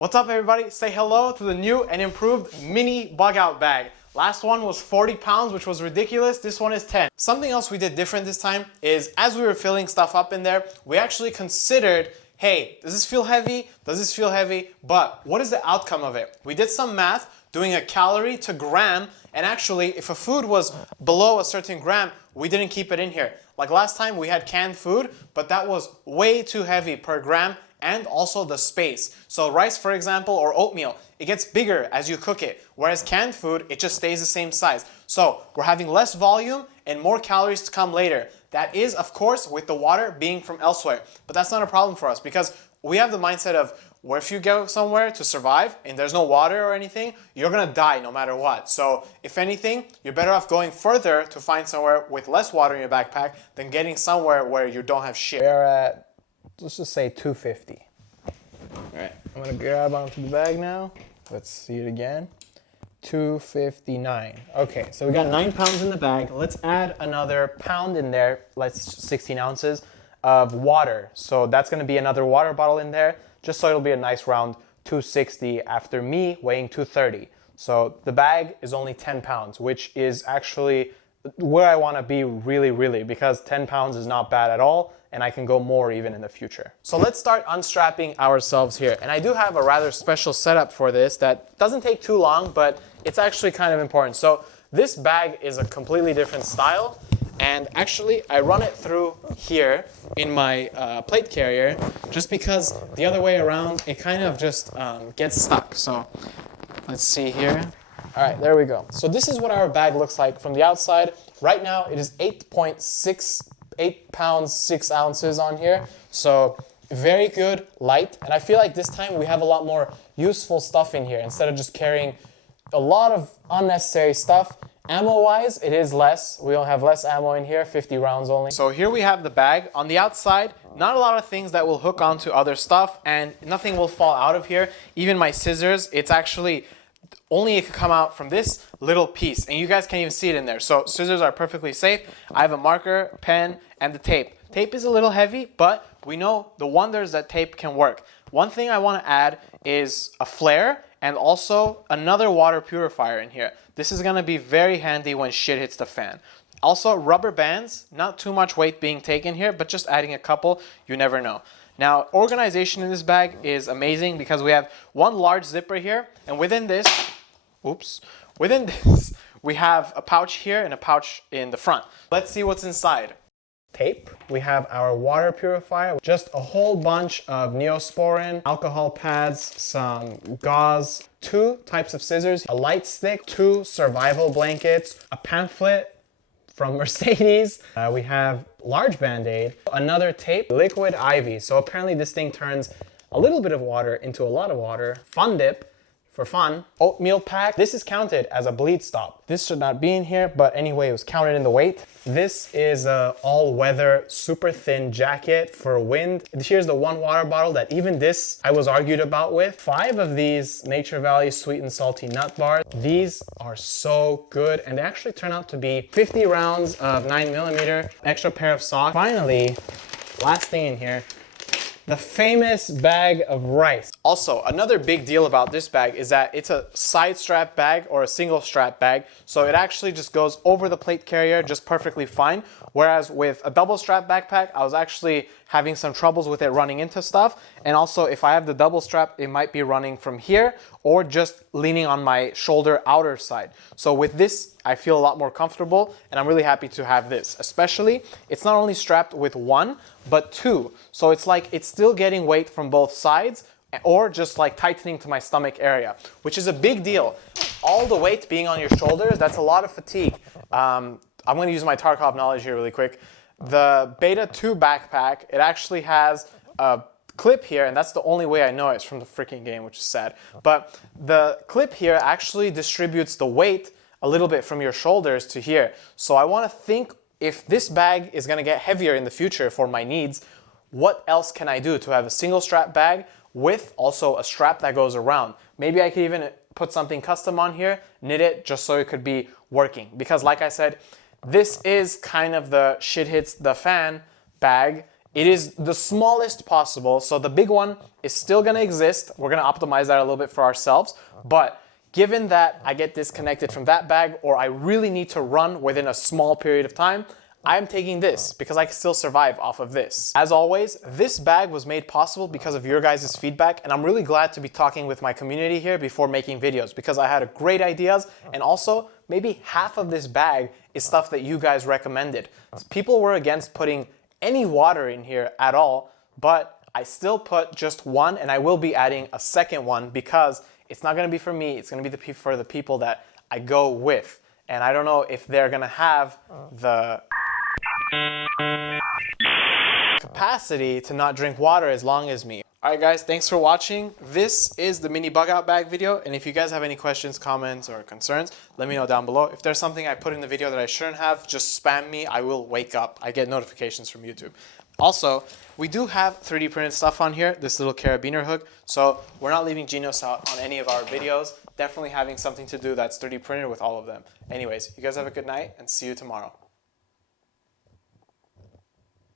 What's up everybody? Say hello to the new and improved mini bug out bag. Last one was 40 pounds, which was ridiculous. This one is 10. Something else we did different this time is as we were filling stuff up in there, we actually considered, hey, does this feel heavy? Does this feel heavy? But what is the outcome of it? We did some math doing a calorie to gram, and actually if a food was below a certain gram, we didn't keep it in here. Like last time we had canned food, but that was way too heavy per gram, and also the space. So rice, for example, or oatmeal, it gets bigger as you cook it, whereas canned food, it just stays the same size. So we're having less volume and more calories to come later. That is, of course, with the water being from elsewhere, but that's not a problem for us because we have the mindset of where if you go somewhere to survive and there's no water or anything, you're gonna die no matter what. So if anything, you're better off going further to find somewhere with less water in your backpack than getting somewhere where you don't have shit. We're at, let's just say 250. All right, I'm gonna grab onto the bag now. Let's see it again. 259. Okay, so we got 9 pounds in the bag. Let's add another pound in there. Let's 16 ounces of water. So that's gonna be another water bottle in there, just so it'll be a nice round 260 after me weighing 230. So the bag is only 10 pounds, which is actually where I wanna be really, because 10 pounds is not bad at all, and I can go more even in the future. So let's start unstrapping ourselves here. And I do have a rather special setup for this that doesn't take too long, but it's actually kind of important. So this bag is a completely different style. And actually, I run it through here in my plate carrier, just because the other way around, it kind of just gets stuck. So let's see here. All right, there we go. So this is what our bag looks like from the outside. Right now, it is 8 pounds, 6 ounces on here. So very good, light. And I feel like this time we have a lot more useful stuff in here instead of just carrying a lot of unnecessary stuff. Ammo-wise, it is less. We don't have less ammo in here, 50 rounds only. So here we have the bag. On the outside, not a lot of things that will hook onto other stuff, and nothing will fall out of here. Even my scissors, it's actually only it could come out from this little piece, and you guys can't even see it in there. So scissors are perfectly safe. I have a marker, pen, and the tape. Tape is a little heavy, but we know the wonders that tape can work. One thing I want to add is a flare and also another water purifier in here. This is going to be very handy when shit hits the fan. Also rubber bands, not too much weight being taken here, but just adding a couple, you never know. Now, organization in this bag is amazing because we have one large zipper here, and within this, we have a pouch here and a pouch in the front. Let's see what's inside. Tape. We have our water purifier, just a whole bunch of Neosporin, alcohol pads, some gauze, 2 types of scissors, a light stick, 2 survival blankets, a pamphlet from Mercedes. We have large Band-Aid, another tape, liquid IV. So apparently this thing turns a little bit of water into a lot of water. Fun dip for fun. Oatmeal pack. This is counted as a bleed stop. This should not be in here, but anyway, it was counted in the weight. This is a all-weather, super thin jacket for wind. Here's the one water bottle that even this I was argued about with. 5 of these Nature Valley sweet and salty nut bars. These are so good, and they actually turn out to be 50 rounds of 9mm, extra pair of socks. Finally, last thing in here, the famous bag of rice. Also, another big deal about this bag is that it's a side strap bag or a single strap bag. So it actually just goes over the plate carrier just perfectly fine. Whereas with a double strap backpack, I was actually having some troubles with it running into stuff. And also if I have the double strap, it might be running from here or just leaning on my shoulder outer side. So with this, I feel a lot more comfortable, and I'm really happy to have this. Especially, it's not only strapped with 1, but 2. So it's like it's still getting weight from both sides, or just like tightening to my stomach area, which is a big deal. All the weight being on your shoulders, that's a lot of fatigue. I'm gonna use my Tarkov knowledge here really quick. The Beta 2 backpack, it actually has a clip here, and that's the only way I know it's from the freaking game, which is sad. But the clip here actually distributes the weight a little bit from your shoulders to here. So I wanna think if this bag is gonna get heavier in the future for my needs, what else can I do to have a single strap bag with also a strap that goes around? Maybe I could even put something custom on here, knit it just so it could be working. Because like I said, this is kind of the shit hits the fan bag It is the smallest possible, so the big one is still gonna exist. We're gonna optimize that a little bit for ourselves, but given that I get disconnected from that bag or I really need to run within a small period of time, I'm taking this because I can still survive off of this. As always, this bag was made possible because of your guys' feedback, and I'm really glad to be talking with my community here before making videos because I had great ideas, and also maybe half of this bag is stuff that you guys recommended. People were against putting any water in here at all, but I still put just one, and I will be adding a second one because it's not gonna be for me, it's gonna be for the people that I go with. And I don't know if they're gonna have the capacity to not drink water as long as me. Alright guys, thanks for watching. This is the mini bug out bag video, and if you guys have any questions, comments, or concerns, let me know down below. If there's something I put in the video that I shouldn't have, just spam me, I will wake up. I get notifications from YouTube. Also, we do have 3D printed stuff on here, this little carabiner hook, so we're not leaving Genius out on any of our videos. Definitely having something to do that's 3D printed with all of them. Anyways, you guys have a good night, and see you tomorrow.